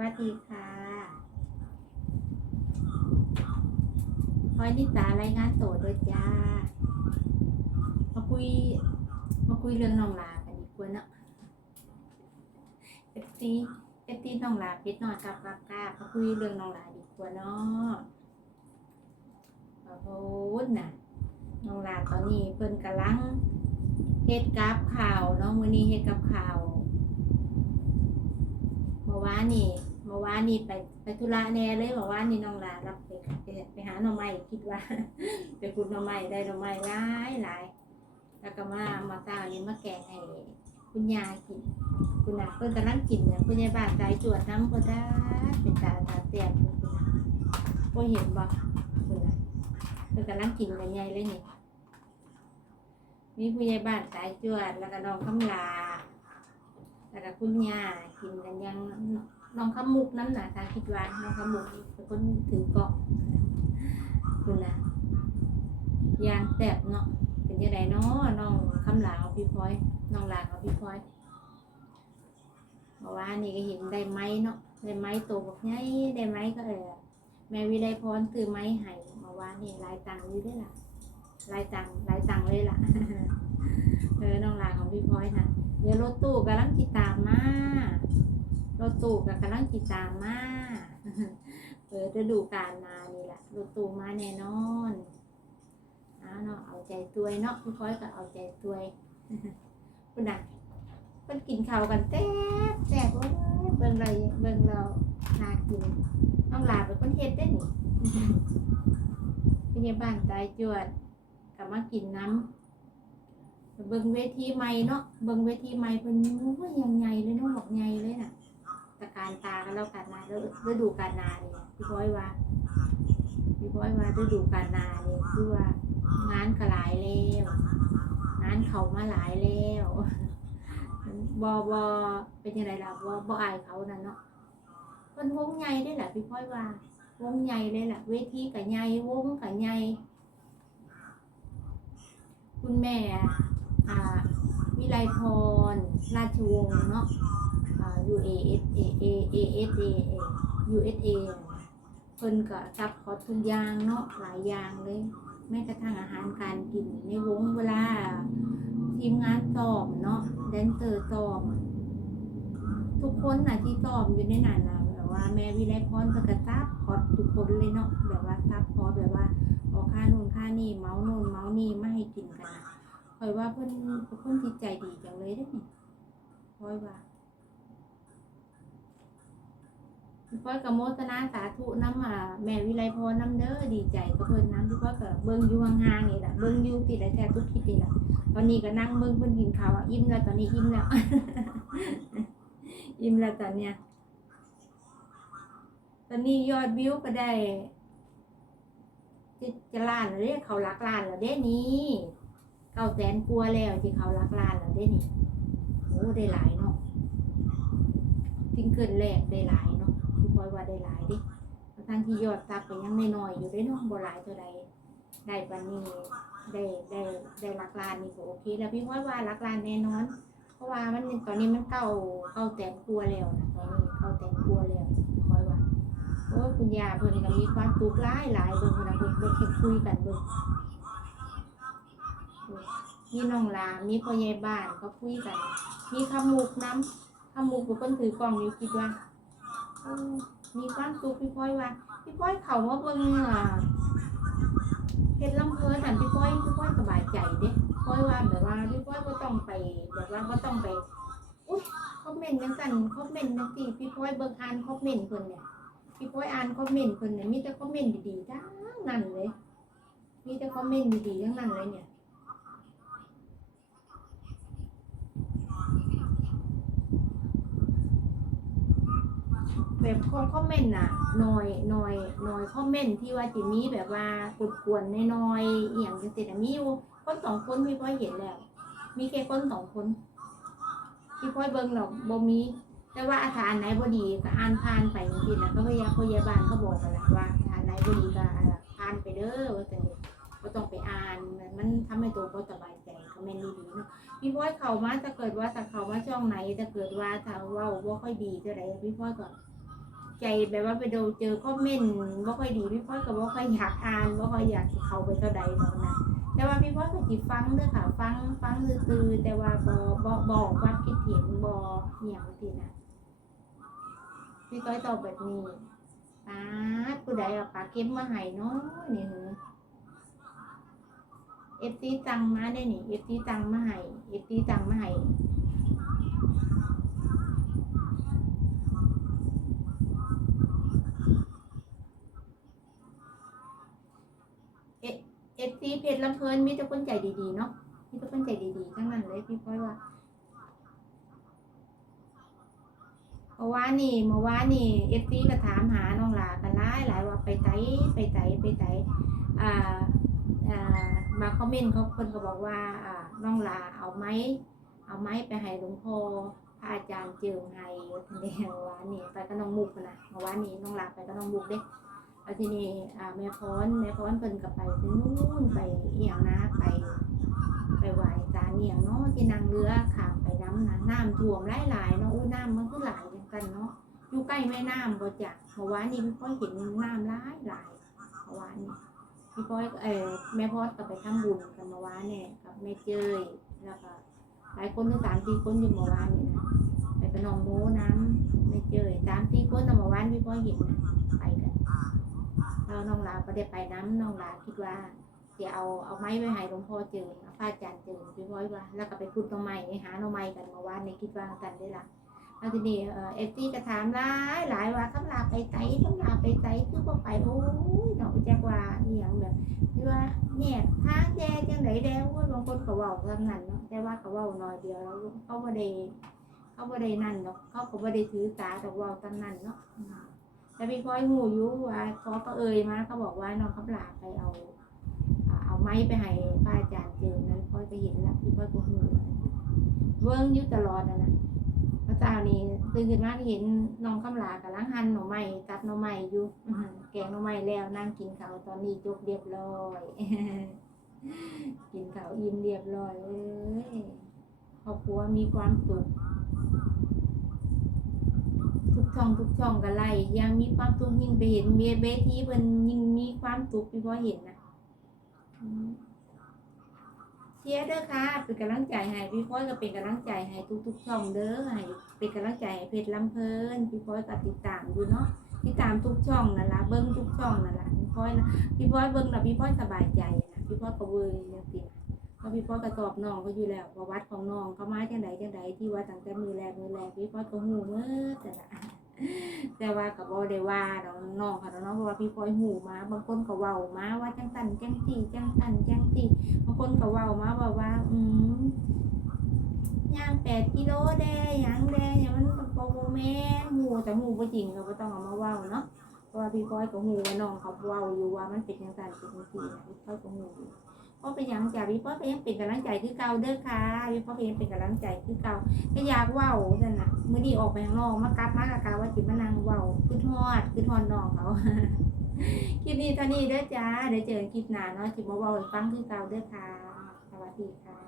วัสดีค่ะ พอยนิตารายงานตัวด้วยจ้า มาคุย มาคุยเรื่องน้องลากันดีกว่าเนาะเอฟซีเอฟซีน้องลาเพชรนอยกับกาบกามาคุยเรื่องน้องลาดีกว่าเนาะโอ้โหน่ะน้องลาตอนนี้เพิ่นกำลังเฮ็ดกับข่าวเนาะมื้อนี้เฮ็ดกับข่าวเมื่อวานนี่ มื่อวานนี่ไปไปธุระแน่เลยเมื่อวานนี่น้องลารับไปไปไปหาหน่อไม้คิดว่า ไปขุดหน่อไม้ได้หน่อไม้หลายหลายแล้วก็มามาตานี้มาแกงให้คุณยายกินคุณน่ะเพิ่นกำลังกินเนี่ยคุณยายบ้านใจจวดน้ำก็ได้เป็นตาตาแตกคุณน่ะก็เห็นบ่คุณน่ะเพิ่นกำลังกินกันใหญ่เลยนี่มีผู้ใหญ่บ้านสายจวดแล้วก็น้องคำลาแล้วก็คุณย่ากินกันยัง น้องขมุกน้ำหนาตาคิดว่าน้องขมุกเป็นคนถือกล่องคุณนะยางแตบเนาะเป็นยังไงเนาะน้องคำหลาเอาพี่พลอยน้องหลาเอาพี่พลอยเพราะว่านี่ก็เห็นได้ไม้เนาะได้ไม้โตวบักไงได้ไม้ก็เออแม่วิไลพรซื้อไม้ให้มาว่านี่ลายตังค์อยู่ด้วยล่ะลายตังค์ลายตังค์เลยล่ะเออน้องหลาของพี่พลอยนะเดี๋ยวรถตู้กำลังติดตามมา รถตู้ก็กำลังติดตามมาเปิดฤดูกาลมานี่แหละรถตู้มาแน่นอนเอาเนาะเอาใจตัวเนาะพี่พ้อยก็เอาใจตัวคุณน่ะเพิ่นกินข้าวกันแซ่บแซ่บเว้ยเบิ่งเลยเบิ่งเรานากินน้องลาเป็นคนเฮ็ดได้หนี่พยาบาลตายจวดกลับมากินน้ำเบิ่งเวทีใหม่เนาะเบิ่งเวทีใหม่เพิ่นโอ้ยังใหญ่เลยเนาะบอกใหญ่เลยน่ะ ตะการตากันแล้วกันนาแล้วฤดูกาลนาเนี่ยพี่บอยว่าพี่บอยว่าฤดูกาลนานี่คือว่างานก็หลายแล้วงานเขามาหลายแล้วบ่บ่เป็นยังไงล่ะบ่บ่อายเขานั่นเนาะเพิ่นวงใหญ่ได้แหละพี่บอยว่าวงใหญ่เลยล่ะ เวทีก็ใหญ่วงก็ใหญ่คุณแม่ อ่าวิไลพร ราชวงศ์เนาะ UAS A A A S A USA เพิ่นก็ซับพอร์ตทุกอย่างเนาะหลายอย่างเลยแม้กระทั่งอาหารการกินในวงเวลา ทีมงานซ้อมเนาะแดนเซอร์ซ้อมทุกคนน่ะที่ซ้อมอยู่ในนั้นนะแบบว่าแม่วิไลพรเพิ่นก็ซับพอร์ตทุกคนเลยเนาะแบบว่าซับพอร์ตแบบว่าออกค่านู่นค่านี่เมาส์นู่นเมาส์นี่ไม่ให้กินกันนะคอยว่าเพิ่นเป็นคนจิตใจดีจังเลยเด้อนี่คอยว่า คอยกับโมทนาสาธุน้ำอ่าแม่วิไลพรน้ำเด้อดีใจกับเพิ่นน้ำทุกคนก็เบิ่งอยู่ห่างๆนี่แหละเบิ่งอยู่ติดแต่ทุกคิดนี่แหละตอนนี้ก็นั่งเบิ่งเพิ่นกินข้าวอะอิ่มแล้วตอนนี้อิ่มแล้วอิ่มแล้วตอนเนี้ยตอนนี้ยอดวิวก็ได้จะจะล้านแล้วเด้เขาลักล้านแล้วเด้นี่เก้าแสนกลัวแล้วที่เขาลักลานแล้วได้นี่โอ้ได้หลายเนาะซิงเกิลแรกได้หลาย ทั้งที่ยอดซับก็ยังน้อยๆอยู่ได้เนาะบ่หลายเท่าใดได้ปันนี้ได้ได้ได้หลักล้านนี่ก็โอเค แล้วพี่พลอยว่าหลักล้านแน่นอน เพราะว่ามันตอนนี้มันเก้าเก้าแสนกลัวแล้วนะตอนนี้เก้าแสนกลัวแล้วพี่อยว่าโอ้คุณยาเพิ่นก็มีความสุขหลายหลายเบิ่งเพิ่นน่ะเพิ่นเพิ่นเฮ็ดคุยกันเบิ่งมีน้องลามีพ่อใหญ่บ้านก็คุยกัน มีขมุกน้ำขมุกเป็นคนถือกล่องอยู่คิดว่าเออ มีความสุขพี่พ้อยว่าพี่พ้อยเขาว่าเบิ่งอะเฮ็ดลำเพลินหันพี่พ้อยพี่พ้อยสบายใจเด้พ้อยว่าแบบว่าพี่พ้อยก็ต้องไปแบบว่าก็ต้องไปอุ๊ยคอมเมนต์จังซั่นคอมเมนต์จังซี่พี่พ้อยเบิ่งอ่านคอมเมนต์เพิ่นเนี่ยพี่พ้อยอ่านคอมเมนต์เพิ่นเนี่ยมีแต่คอมเมนต์ดีๆทั้งนั้นเลยมีแต่คอมเมนต์ดีๆทั้งนั้นเลยเนี่ย แบบคนคอมเมนต์น่ะน้อยน้อยน้อยคอมเมนต์ที่ว่าจิมีแบบว่ากวนน้อยๆอหย่างจังซี่น่ะมีอยู่คนสองคนพี่พ่อยเห็นแล้ว มีแค่คนสองคนพี่พ่อยเบิ่งหรอกบ่มี แต่ว่าอาคารไหนบ่ดีก็อ่านผ่านไปจังซี่น่ะก็พยาพยาบาลเขาบอกกันและว่าอาคารไหนบ่ดีก็ผ่านไปเด้อว่าซั่นนี่บ่ต้องไปอ่านมันทำให้ตัวเขาสบายใจก็แม่นดีๆเนาะพี่พ่อยเขามาถ้าเกิดว่าถ้าเขามาช่องไหนถ้าเกิดว่าถ้าเว่าบ่ค่อยดีเท่าไรพี่พ่อยก็ ใจแบบว่าไปดูเจอคอมเมนต์บ่ค่อยดีพี่พ่อยก็บ่ค่อยอยากอ่านบ่ค่อยอยากสิเข้าไปเท่าใดดอกนะแต่ว่าพี่พ่อยก็สิฟังเด้อค่ะ ฟังฟังซื่อๆแต่ว่าบ่บ่บอกความคิดเห็นบ่อหยังสินะพี่ต้อยตอบแบบนี้ป้าผู้ใดเอาปลาเค็มมาให้เนาะนี่หือเอฟซีตังมาได้นี่เอฟซีตังมาให้เอฟซีตังมาให้เอฟซีเพ จลำเพลินมีแต่คนใจดีๆเนาะมีแต่คนใจดีๆทั้งนั้นเลยพี่พ้อยว่าเมื่อวานนี่เมื่อวานนี่เอฟซีก็ถามหาน้องลากันหลายหลายว่าไปไตไปไตไปไตอ่าอ่ามาคอมเมนต์เขาคนก็บอกว่าอ่าน้องลาเอาไม้เอาไม้ไปให้หลวงพ่อพระอาจารย์เจิงให้แดงวานนี่ไปกับน้องมุกนะเมื่อวานนี้น้องลาไปกับน้องมุกเด้ แล้วทีนี้อ่าแม่พรแม่พรเพิ่นก็ไปที่นู่นไปเอียงนะไป ไปไหว้ตาเนียงเนาะที่นางเรือข้ามไปน้ำนะน้ำท่วมหลายๆเนาะอู้น้ำมันก็หลายจังกันเนาะอยู่ใกล้แม่น้ำบ่จักเมื่อวานี่พี่พ่อเห็นน้ำหลายหลายเมื่อวานนี้พี่พ้อยเออแม่พอดก็ไปทำบุญกันเมื่อวานเนี่ยกับแม่เจยแล้วก็หลายคนทั้งสามสี่คนอยู่เมื่อวานเนี่ยนะไปกับน้องโมน้ำแม่เจยสามสี่คนน่ะเมื่อวานพี่พ้อยเห็นนะไปกัน แล้วน้องลาก็ได้ไปน้ำน้องลาคิดว่าจะเอาเอาไม้ไปให้หลวงพ่อเจิญเอาผ้าจานเจิญพี่พ้อยว่า แล้วก็ไปพูดต้นไม้หาหน่องไม้กันเมื่อวานนี่คิดว่ากันได้ละแล้วทีนี้เอฟซีก็ถามหลายหลายว่าคำลาไปไตคำลาไปไตคือบ่ไปโอ้ยเนาะจักว่าอีหยังแบบที่ว่าแยทางแยกจังไดแดงว่าบางคนเขาเว้าทางนั้นเนาะแต่ว่าเขาเว้าน้อยเดียวแล้วเขาบ่ได้เขาบ่ได้นั่นเนาะเขาก็บ่ได้ถือสาดอกเว้าทางนั้นเนาะ แต่พี่พลอยหูยู่ว่าพอก็เอ่ยมาเขาบอกว่าน้องขับลาไปเอาเอาไม้ไปให้ป้าอาจารย์เจิมนั้นพลอยไปเห็นแล้วพี่พลอยก็หูเวิ้งยู่ตลอดนะนะพระเจ้านี่ตื่นขึ้นมาเห็นน้องคำลากำลังหั่นหน่อไม้ตัดหน่อไม้อยู่แกงหน่อไม้แล้วนั่งกินข้าวตอนนี้จบเรียบร้อยกินข้าวอิ่มเรียบร้อยเอ้ยครอบครัวมีความสุข ทุกช่องทุกช่องกันไล่ยังมีความสุขยิ่งไปเห็นเมียเบทีเพิ่นยิ่งมีความสุขพี่พอเห็นนะเชียร์เด้อค่ะเป็นกำลังใจให้พี่พ้อยก็เป็นกำลังใจให้ทุกๆช่องเด้อให้เป็นกำลังใจให้เพชรลำเพลินพี่พ้อยก็ติดตามอยู่เนาะติดตามทุกช่องนั่นละเบิ้งทุกช่องนั่นละพี่พ้อยนะพี่พ้อยเบิ้งแล้วพี่พ้อยสบายใจนะพี่พ้อยก็เบิ้งจังซี่นะเพ ราะพี่พอยก็ตอบน้องเขาอยู่แล้วประวัติของน้องเขามาจังใดจังใดที่ว่าตั้งแต่มือแรกมือแรกพี่พอยก็ฮู้เมื่อแต่ละแต่ว่าก็บ่ได้ว่าดอกน้องค่ะน้องเพราะว่าพี่พลอยหูมาบางคนก็เว้ามาว่าจังสั่นจังสี่จังสั่นจังสี่บางคนก็เว้ามาว่าว่า อืมย่างแปดกิโลแดหยังแดอย่างมันโปรแม่นหูแต่หูบ่จริงก็บ่ต้องเอามาเว้าเนาะเพราะว่าพี่พลอยก็หูว่าน้องเขาเว้าอยู่ว่ามันเป็นจังสั่นเป็นจังสี่นะพี่พลอยก็หูอยู่ พราะเป็นอยังจากพี่พ่อยก็ยังเป็นกำลังใจคือเก่าเด้อค่ะพี่พ่อยก็ยังเป็นกำลังใจคือเก่าก็อยากว่าจังน่ะมื้อนี้ออกไปข้างนอกมากลับมากะกาว่าสิมานั่งว่าวคือทอดคือทอนน้องเขาคลิปนี้เท่านี้เด้อจ้าเดี๋ยวเจอกันคลิปหน้าเนาะสิมาเว้าวฟังคือเก่าเด้อค่ะสวัสดีค่ะ